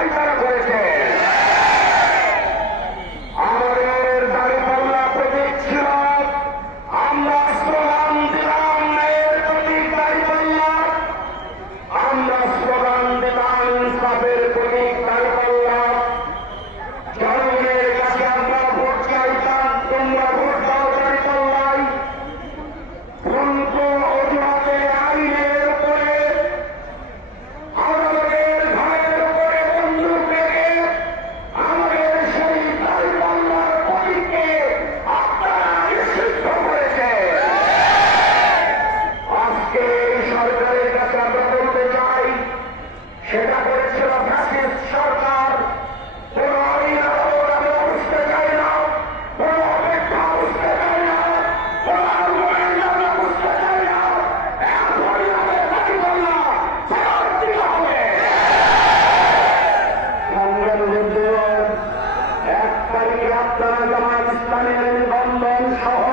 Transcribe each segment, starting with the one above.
লড়াই তারা করেছে। আমাদের দাঁড়িপাল্লা প্রতীক ছিল, আমরা স্লোগান দিলাম ন্যায়ের প্রতীক দাঁড়িপাল্লা, আমরা স্লোগান দিলাম ইনসাফের প্রতীক দাঁড়িপাল্লা। জনগণের কাছে আমরা ভোট চাইতাম, তোমরা ভোট দাও দাঁড়িপাল্লায়। অজুহাতে আইনের উপরে, আদালতের ঘরের উপরে বন্দুক রেখে আমাদের সেই দাঁড়িপাল্লার প্রতীককে আপনারা নিষিদ্ধ করেছে। আজকে এই সরকারের কাছে আমরা বলতে চাই, সেটা করেছিল ফ্যাসিস্ট সরকার। কোন আইন আমরা বুঝতে চাই না, কোন অপেক্ষা বুঝতে চাই না, কোন আন্দোলন আমরা বুঝতে চাই না। এখনই আমাদের দাঁড়িপাল্লা ছাড় দিতে হবে। সংগ্রামবন্ধু, 1 তারিখে আপনারা জামায়াত ইসলামীর নিবন্ধন সহ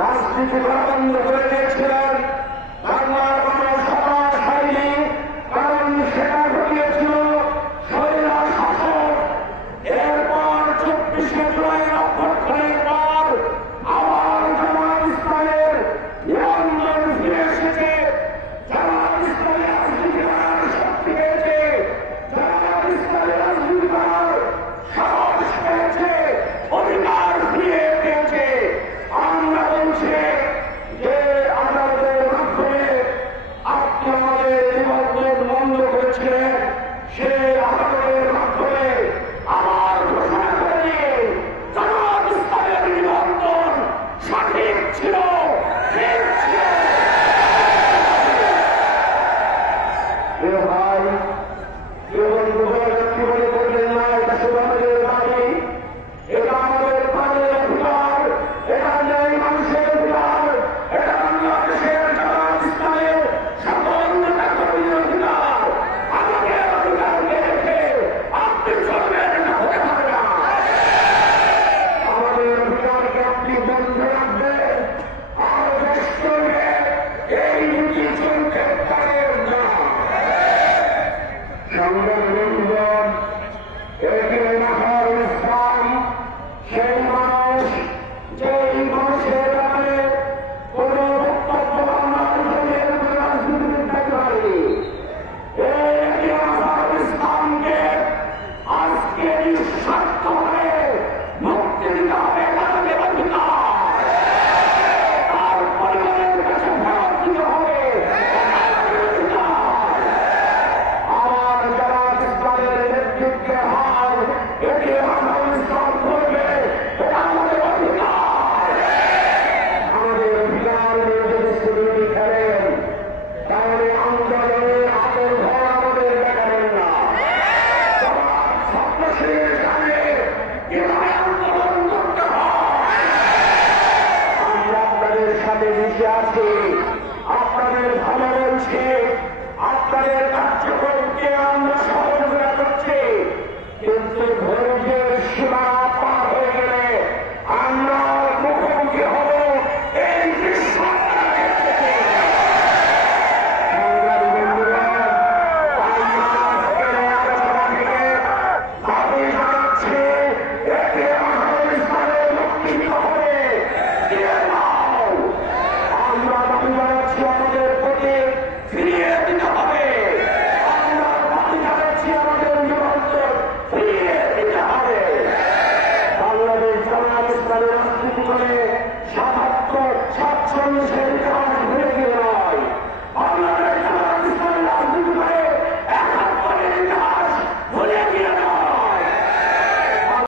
রাজনীতি করা বন্ধ করে দিয়েছিলেন। বাংলার মানুষ হতাশ হয়নি, কারণ সেটা ঘটিয়েছিল স্বৈরা শাসক। এরপর 24শে জুলাইয়ের অভ্যর্থনের পর আবার জামায়াত ইসলামের নিবন্ধন ফিরে এসেছে। জামায়াত ইসলামী রাজনীতি করার শক্তি পেয়েছে, জামায়াত ইসলামী রাজনীতি করার সাহস পেয়েছে, অধিকার ফিরে পেয়েছে। আমরা বলছি যে আদালতের মাধ্যমে আপনি আমাদের নিবন্ধন বন্ধ করেছিলেন, সেই আদালতের মাধ্যমে আবার ঘোষণা করে দিন জামায়াত ইসলামের নিবন্ধন সঠিক ছিল, ঠিক ছিল। ভাই কি মনে করলেন না, এটা শুধু আমাদের দাবি, এটা আমাদের প্রাণের অধিকার, এটা নেই মানুষের অধিকার, এটা বাংলাদেশের জামায়াত ইসলামের সকল নেতাকর্মীর অধিকার। আমাদের অধিকারকে রেখে আপনি চলবেন না, হতে পারে না। আমাদের অধিকারকে আপনি বন্ধ রাখবেন, আর দেশ চলবে, এই নীতি চলতে পারেন না। সংগ্রামবন্ধুগণ, একে মাথার ইসলাম সেই মানুষ, যেই মানুষের ব্যাপারে কোন বক্তব্য আমার দলের রাজনীতিবিদ থাকতে পারে। একে মাথার ইসলামকে আজকে নিঃস্বার্থভাবে মুক্তি দিতে হবে, তাদের অধিকার। তার পরিবারের কাছে ফেরত দিতে হবে তাদের অধিকার। আমার জামায়াত ইসলামের নেতৃত্বে হয়, একে মাথার ইসলাম করবে, এটা আমাদের অধিকার। আমাদের অধিকার নিয়ে যদি সুবিধি খেলেন, তাহলে আন্দোলনের আতর ঘর আমাদের দেখাবেন না। ছাত্রশিবির জানে কিভাবে আন্দোলন করতে হয়। আমরা আপনাদের সাথে মিশে আছি, আপনাদের ভালো বলছি, আপনাদের কার্যক্রমকে আমরা সহযোগিতা করছি, কিন্তু ধৈর্যের সীমা